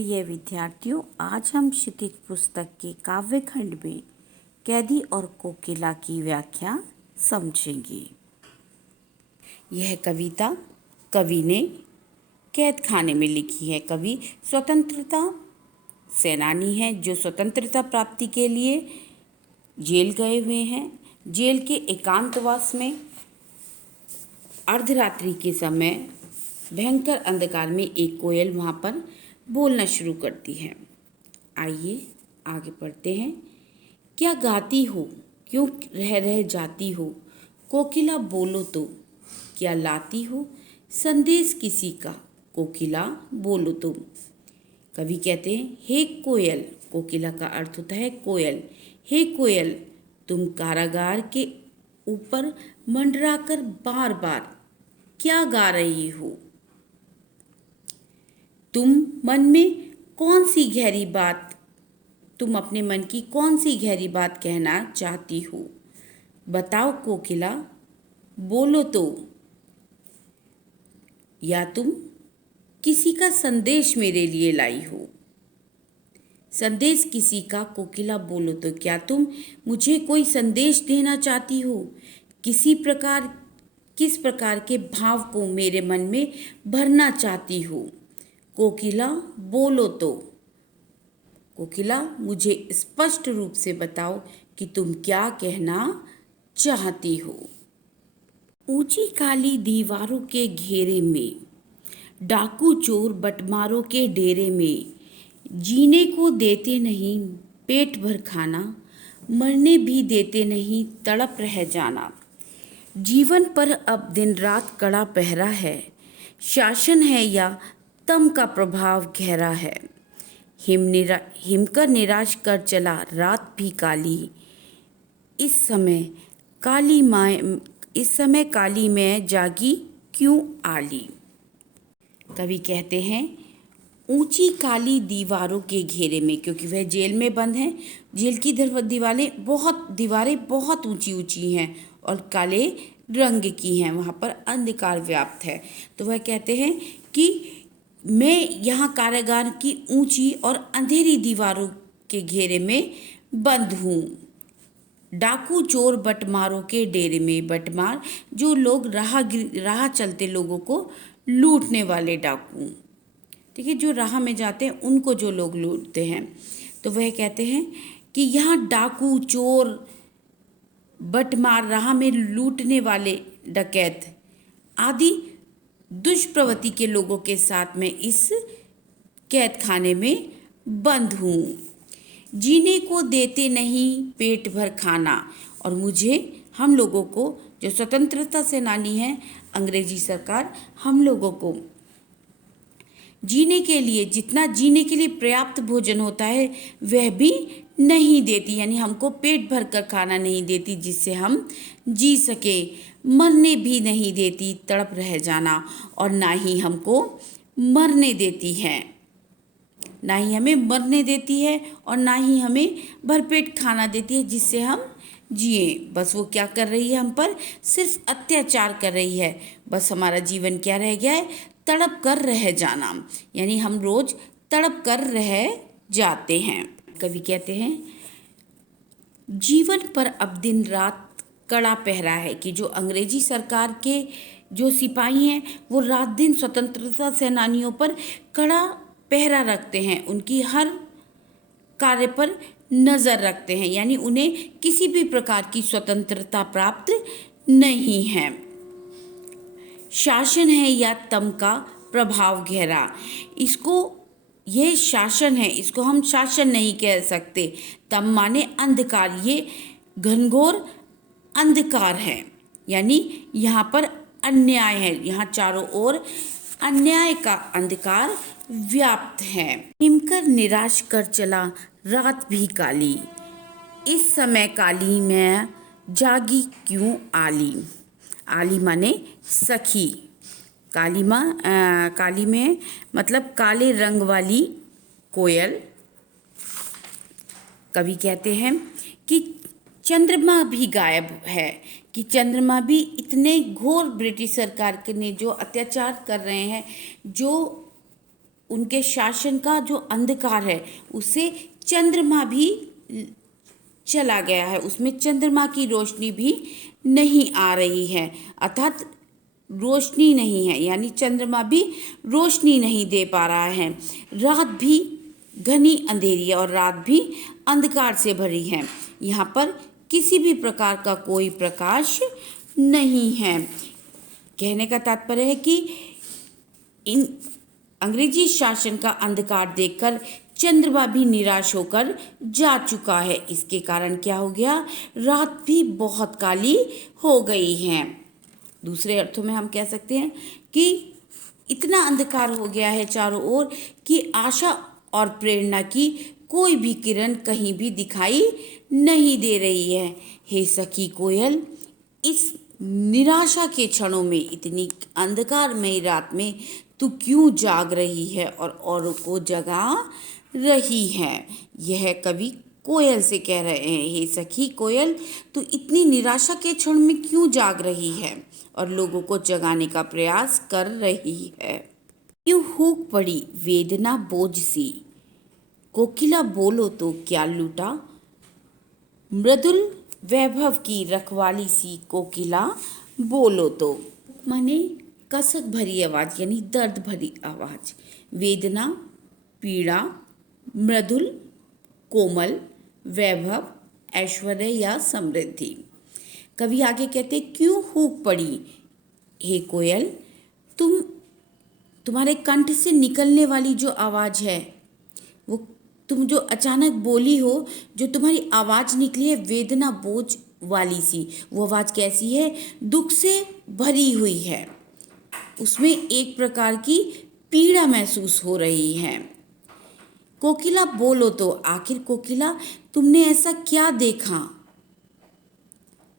प्रिय विद्यार्थियों, आज हम क्षितिज पुस्तक के काव्य खंड में कैदी और कोकिला की व्याख्या समझेंगे। यह कविता कवि ने कैद खाने में लिखी है। कवि स्वतंत्रता सेनानी हैं जो स्वतंत्रता प्राप्ति के लिए जेल गए हुए हैं। जेल के एकांतवास में अर्धरात्रि के समय भयंकर अंधकार में एक कोयल वहाँ पर बोलना शुरू करती है। आइए आगे बढ़ते हैं। क्या गाती हो, क्यों रह रह जाती हो, कोकिला बोलो तो, क्या लाती हो संदेश किसी का, कोकिला बोलो तो। कवि कहते हैं, हे कोयल, कोकिला का अर्थ होता है कोयल। हे कोयल, तुम कारागार के ऊपर मंडराकर बार बार क्या गा रही हो। तुम अपने मन की कौन सी गहरी बात कहना चाहती हो, बताओ कोकिला बोलो तो। या तुम किसी का संदेश मेरे लिए लाई हो। संदेश किसी का, कोकिला बोलो तो। क्या तुम मुझे कोई संदेश देना चाहती हो, किस प्रकार के भाव को मेरे मन में भरना चाहती हो, कोकिला बोलो तो। कोकिला मुझे स्पष्ट रूप से बताओ कि तुम क्या कहना चाहती हो। ऊंची काली दीवारों के घेरे में, डाकू चोर बटमारों के डेरे में, जीने को देते नहीं पेट भर खाना, मरने भी देते नहीं तड़प रह जाना। जीवन पर अब दिन रात कड़ा पहरा है, शासन है या तम का प्रभाव गहरा है। हिमकर निराश कर चला रात भी काली, इस समय काली मैं जागी क्यों आली। कवि कहते हैं, ऊंची काली दीवारों के घेरे में, क्योंकि वह जेल में बंद हैं। जेल की दीवारें बहुत ऊंची ऊंची हैं और काले रंग की हैं, वहाँ पर अंधकार व्याप्त है। तो वह कहते हैं कि मैं यहाँ कारागार की ऊंची और अंधेरी दीवारों के घेरे में बंद हूँ। डाकू चोर बटमारों के डेरे में, बटमार जो लोग राह चलते लोगों को लूटने वाले डाकू, ठीक है, जो राह में जाते हैं उनको जो लोग लूटते हैं। तो वह कहते हैं कि यहाँ डाकू चोर बटमार, राह में लूटने वाले डकैत आदि दुष्प्रवृत्ति के लोगों के साथ मैं इस कैद खाने में बंद हूँ। जीने को देते नहीं पेट भर खाना, और हम लोगों को, जो स्वतंत्रता सेनानी है अंग्रेजी सरकार, हम लोगों को जीने के लिए पर्याप्त भोजन होता है वह भी नहीं देती, यानी हमको पेट भर कर खाना नहीं देती जिससे हम जी सके। मरने भी नहीं देती तड़प रह जाना, और ना ही हमको मरने देती है, ना ही हमें मरने देती है और ना ही हमें भरपेट खाना देती है जिससे हम जिए। बस वो क्या कर रही है, हम पर सिर्फ अत्याचार कर रही है। बस हमारा जीवन क्या रह गया है, तड़प कर रह जाना, यानी हम रोज तड़प कर रह जाते हैं। कवि कहते हैं, जीवन पर अब दिन रात कड़ा पहरा है, कि जो अंग्रेजी सरकार के जो सिपाही हैं वो रात दिन स्वतंत्रता सेनानियों पर कड़ा पहरा रखते हैं, उनकी हर कार्य पर नज़र रखते हैं, यानी उन्हें किसी भी प्रकार की स्वतंत्रता प्राप्त नहीं है। शासन है या तम का प्रभाव गहरा, ये शासन है, इसको हम शासन नहीं कह सकते। तम माने अंधकार, ये घनघोर अंधकार है, यानी यहाँ पर अन्याय है, यहाँ चारों ओर अन्याय का अंधकार व्याप्त है। हिमकर निराश कर चला रात भी काली, इस समय काली मैं जागी क्यों आली। आली माने सखी, काली में मतलब काले रंग वाली कोयल। कवि कहते हैं कि चंद्रमा भी गायब है, कि चंद्रमा भी इतने घोर ब्रिटिश सरकार ने जो अत्याचार कर रहे हैं, जो उनके शासन का जो अंधकार है उससे चंद्रमा भी चला गया है, उसमें चंद्रमा की रोशनी भी नहीं आ रही है, अर्थात रोशनी नहीं है, यानी चंद्रमा भी रोशनी नहीं दे पा रहा है। रात भी घनी अंधेरी है और रात भी अंधकार से भरी है। यहाँ पर किसी भी प्रकार का कोई प्रकाश नहीं है। कहने का तात्पर्य है कि इन अंग्रेजी शासन का अंधकार देखकर चंद्रमा भी निराश होकर जा चुका है। इसके कारण क्या हो गया, रात भी बहुत काली हो गई है। दूसरे अर्थों में हम कह सकते हैं कि इतना अंधकार हो गया है चारों ओर कि आशा और प्रेरणा की कोई भी किरण कहीं भी दिखाई नहीं दे रही है। हे सखी कोयल, इस निराशा के क्षणों में, इतनी अंधकारमय रात में तू क्यों जाग रही है और औरों को जगा रही है। यह कवि कोयल से कह रहे हैं, हे सखी कोयल, तू इतनी निराशा के क्षण में क्यों जाग रही है और लोगों को जगाने का प्रयास कर रही है। क्यों हुक पड़ी वेदना बोझ सी, कोकिला बोलो तो क्या लूटा, मृदुल वैभव की रखवाली सी, कोकिला बोलो तो। माने कसक भरी आवाज, यानी दर्द भरी आवाज। वेदना, पीड़ा, मृदुल, कोमल, वैभव, ऐश्वर्य या समृद्धि। कवि आगे कहते, क्यों हुक पड़ी हे कोयल, तुम्हारे कंठ से निकलने वाली जो आवाज है, वो तुम जो अचानक बोली हो, जो तुम्हारी आवाज निकली है वेदना बोझ वाली सी, वो आवाज कैसी है, दुख से भरी हुई है, उसमें एक प्रकार की पीड़ा महसूस हो रही है। कोकिला बोलो तो, आखिर कोकिला तुमने ऐसा क्या देखा,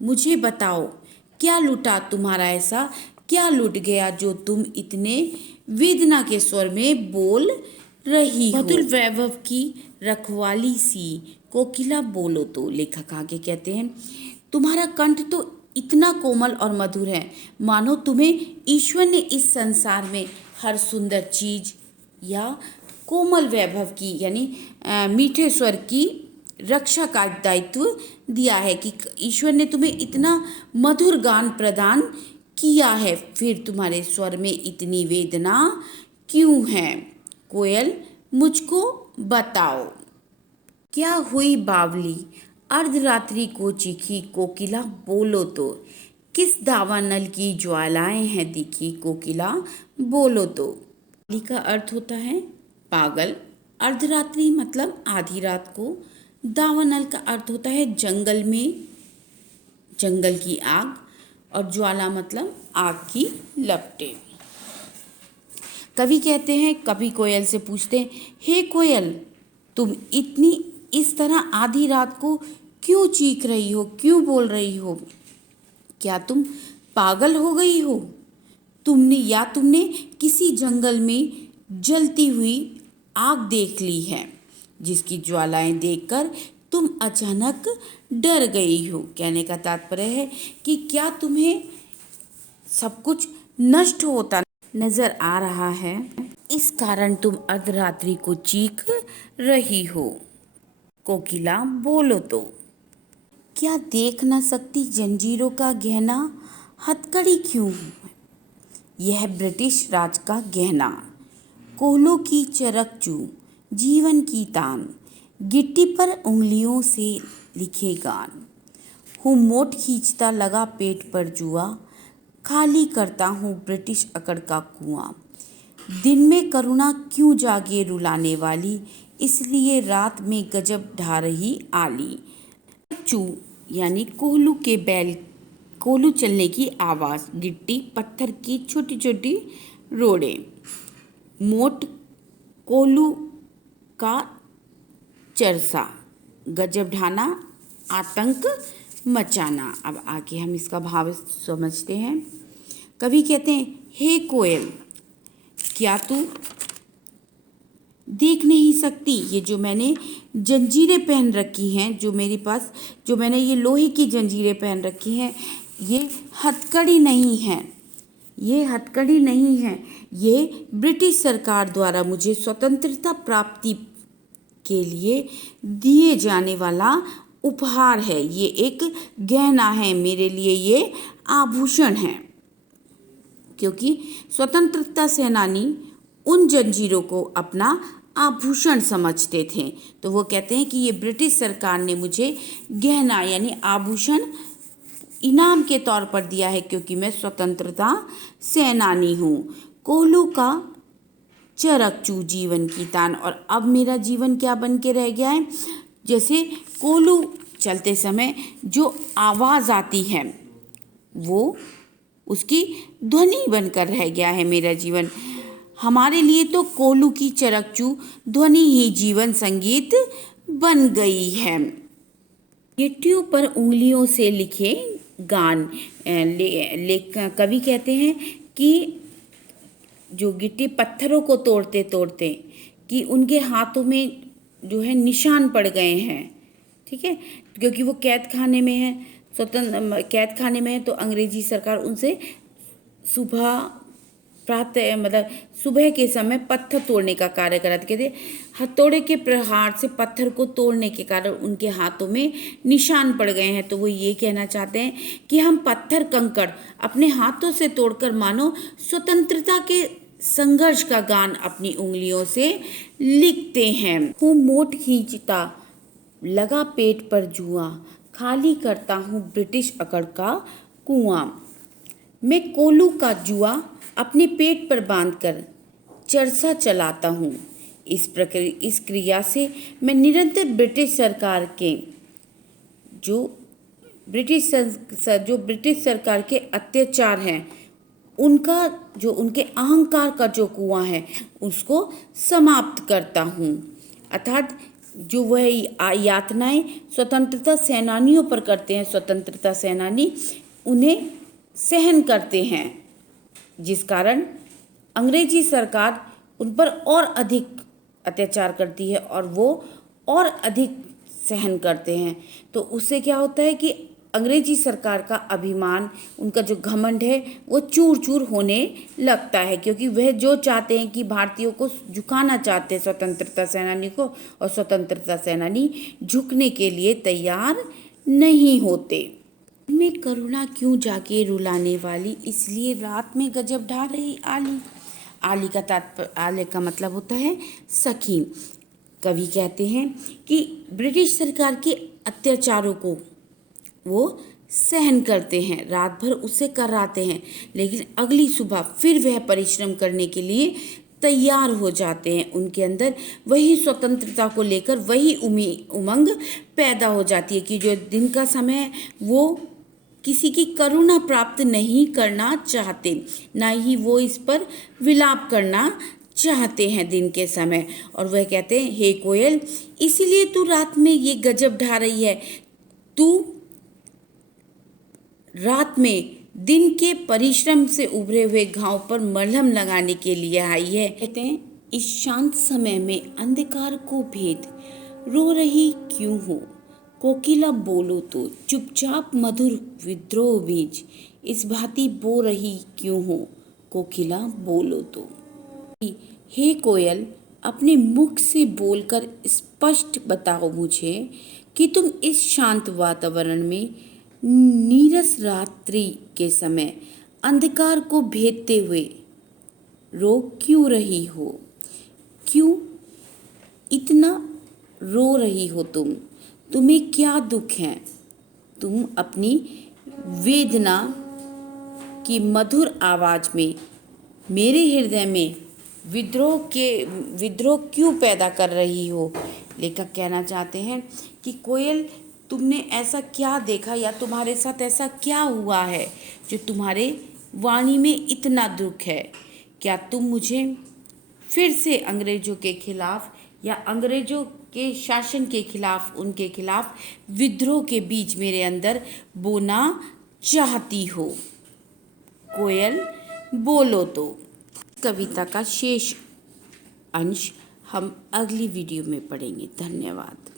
मुझे बताओ, क्या लूटा तुम्हारा, ऐसा क्या लूट गया जो तुम इतने वेदना के स्वर में बोल रही हो। मधुर वैभव की रखवाली सी, कोकिला बोलो तो। लेखक आगे कहते हैं, तुम्हारा कंठ तो इतना कोमल और मधुर है, मानो तुम्हें ईश्वर ने इस संसार में हर सुंदर चीज या कोमल वैभव की, यानी मीठे स्वर की रक्षा का दायित्व दिया है कि ईश्वर ने तुम्हें इतना मधुर गान प्रदान किया है, फिर तुम्हारे स्वर में इतनी वेदना क्यों है। कोयल मुझको बताओ, क्या हुई बावली अर्धरात्रि को चीखी, कोकिला बोलो तो, किस दावानल की ज्वालाएं हैं दिखी, कोकिला बोलो तो। बावली का अर्थ होता है पागल, अर्धरात्रि मतलब आधी रात को, दावानल का अर्थ होता है जंगल में, जंगल की आग, और ज्वाला मतलब आग की लपटें। कवि कहते हैं, कवि कोयल से पूछते हैं, हे कोयल, तुम इतनी इस तरह आधी रात को क्यों चीख रही हो, क्यों बोल रही हो, क्या तुम पागल हो गई हो, तुमने किसी जंगल में जलती हुई आग देख ली है, जिसकी ज्वालाएं देखकर तुम अचानक डर गई हो। कहने का तात्पर्य है कि क्या तुम्हें सब कुछ नष्ट होता नजर आ रहा है, इस कारण तुम अर्धरात्रि को चीख रही हो। कोकिला बोलो तो, क्या देख न सकती जंजीरों का गहना, हथकड़ी क्यों, यह ब्रिटिश राज का गहना, कोहलों की चरकचू, जीवन की तान, गिट्टी पर उंगलियों से लिखे गान, हूँ मोट खींचता लगा पेट पर जुआ, खाली करता हूँ ब्रिटिश अकड़ का कुआं, दिन में करुणा क्यों जागे रुलाने वाली, इसलिए रात में गजब ढा रही आली। चू यानी कोहलू के बैल, कोहलू चलने की आवाज़, गिट्टी पत्थर की छोटी छोटी रोड़ें, मोट कोहलू का चरसा, गजब ढाना आतंक मचाना। अब आगे हम इसका भाव समझते हैं। कवि कहते हैं, हे कोयल, क्या तू देख नहीं सकती, ये जो मैंने जंजीरें पहन रखी हैं, जो मेरे पास, जो मैंने ये लोहे की जंजीरें पहन रखी हैं, ये हथकड़ी नहीं है, ये हथकड़ी नहीं है, ये ब्रिटिश सरकार द्वारा मुझे स्वतंत्रता प्राप्ति के लिए दिए जाने वाला उपहार है। ये एक गहना है मेरे लिए, ये आभूषण है। क्योंकि स्वतंत्रता सेनानी उन जंजीरों को अपना आभूषण समझते थे, तो वो कहते हैं कि ये ब्रिटिश सरकार ने मुझे गहना यानी आभूषण इनाम के तौर पर दिया है, क्योंकि मैं स्वतंत्रता सेनानी हूँ। कोहलू का चरकचू जीवन की तान। और अब मेरा जीवन क्या बन के रह गया है, जैसे कोहलू चलते समय जो आवाज़ आती है वो उसकी ध्वनि बनकर रह गया है मेरा जीवन। हमारे लिए तो कोहलू की चरकचू ध्वनि ही जीवन संगीत बन गई है। गिट्टियों पर उंगलियों से लिखे गान। कवि कहते हैं कि जो गिट्टी पत्थरों को तोड़ते तोड़ते कि उनके हाथों में जो है निशान पड़ गए हैं, ठीक है, क्योंकि वो कैद खाने में है, कैद खाने में है, तो अंग्रेजी सरकार उनसे सुबह के समय पत्थर तोड़ने का कार्य कराते। कहते हथौड़े के प्रहार से पत्थर को तोड़ने के कारण उनके हाथों में निशान पड़ गए हैं। तो वो ये कहना चाहते हैं कि हम पत्थर कंकड़ अपने हाथों से तोड़कर मानो स्वतंत्रता के संघर्ष का गान अपनी उंगलियों से लिखते हैं। हूँ मोट खींचता लगा पेट पर जुआ, खाली करता हूँ ब्रिटिश अकड़ का कुआं। मैं कोहलू का जुआ अपने पेट पर बांधकर चरसा चलाता हूँ। इस क्रिया से मैं निरंतर ब्रिटिश सरकार के जो ब्रिटिश सरकार के अत्याचार हैं उनका जो उनके अहंकार का जो कुआं है उसको समाप्त करता हूँ। अर्थात जो वह यातनाएं स्वतंत्रता सेनानियों पर करते हैं, स्वतंत्रता सेनानी उन्हें सहन करते हैं, जिस कारण अंग्रेजी सरकार उन पर और अधिक अत्याचार करती है और वो और अधिक सहन करते हैं। तो उससे क्या होता है कि अंग्रेजी सरकार का अभिमान, उनका जो घमंड है वो चूर चूर होने लगता है, क्योंकि वह जो चाहते हैं कि भारतीयों को झुकाना चाहते हैं स्वतंत्रता सेनानी को, और स्वतंत्रता सेनानी झुकने के लिए तैयार नहीं होते। में करुणा क्यों जाके रुलाने वाली, इसलिए रात में गजब ढा रही आली। आले का मतलब होता है सखी। कवि कहते हैं कि ब्रिटिश सरकार के अत्याचारों को वो सहन करते हैं, रात भर उसे कराते हैं, लेकिन अगली सुबह फिर वह परिश्रम करने के लिए तैयार हो जाते हैं। उनके अंदर वही स्वतंत्रता को लेकर वही उमंग पैदा हो जाती है कि जो दिन का समय है वो किसी की करुणा प्राप्त नहीं करना चाहते, ना ही वो इस पर विलाप करना चाहते हैं दिन के समय। और वह कहते हैं, हे कोयल, इसीलिए तू रात में ये गजब ढा रही है, तू रात में दिन के परिश्रम से उभरे हुए घाव पर मलहम लगाने के लिए आई है। कहते हैं, इस शांत समय में अंधकार को भेद रो रही क्यों हो, कोकिला बोलो तो चुपचाप मधुर विद्रोह बीज, इस भांति बो रही क्यों हो, कोकिला बोलो तो। हे कोयल, अपने मुख से बोलकर स्पष्ट बताओ मुझे कि तुम इस शांत वातावरण में नीरस रात्रि के समय अंधकार को भेदते हुए रो क्यों रही हो, क्यों इतना रो रही हो तुम्हें क्या दुख है। तुम अपनी वेदना की मधुर आवाज में मेरे हृदय में विद्रोह क्यों पैदा कर रही हो। लेखक कहना चाहते हैं कि कोयल, तुमने ऐसा क्या देखा या तुम्हारे साथ ऐसा क्या हुआ है जो तुम्हारे वाणी में इतना दुख है। क्या तुम मुझे फिर से अंग्रेजों के खिलाफ या अंग्रेजों के शासन के खिलाफ, उनके खिलाफ विद्रोह के बीज मेरे अंदर बोना चाहती हो। कोयल बोलो तो। कविता का शेष अंश हम अगली वीडियो में पढ़ेंगे। धन्यवाद।